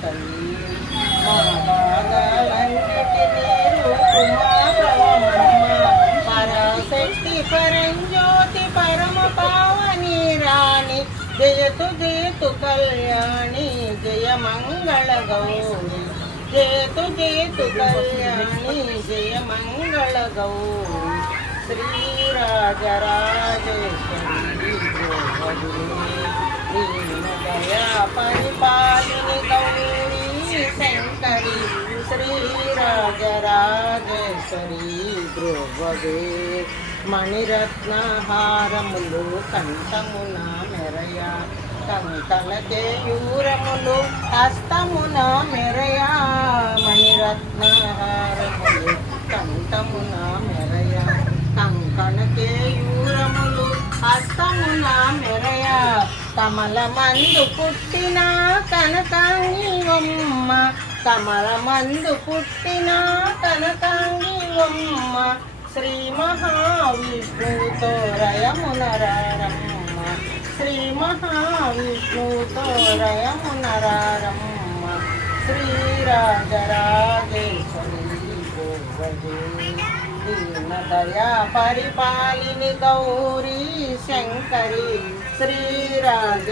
తల్లి మా బాధలన్నిటినీ రూపుమా ప్రభమమ్మ పరాశక్తి పరంజ్యోతి పరమ పావని రాణి జయతు జయతు కళ్యాణి జయ మంగళ గౌరి జయతు జయతు కళ్యాణి జయ మంగళ గౌరి శ్రీరాజరాజేశ్వరి దయా పరిపాలిని గౌరీ శంకరి శ్రీరాజరాజేశ్వరి ద్రోవే మణిరత్నహారములు కంఠమున మెరయ కంకణ కేయూరములు హస్తమున మెరయ మణిరత్నహారములు కంఠమున మెరయ కంకణ కేయూరములు హస్తమున మెరయ కమలమందు పుట్టిన కనకాంగివమ్మ కమలమందు పుట్టిన కనకాంగివమ్మ శ్రీ మహావిష్ణుతో రయమునరారమ్మ శ్రీ మహావిష్ణుతో రయమునరారమ్మ శ్రీరాజరాజేశ్వరి దీనదయా పరిపాలిని గౌరీ శంకరి శ్రీరాజరాజేశ్వరి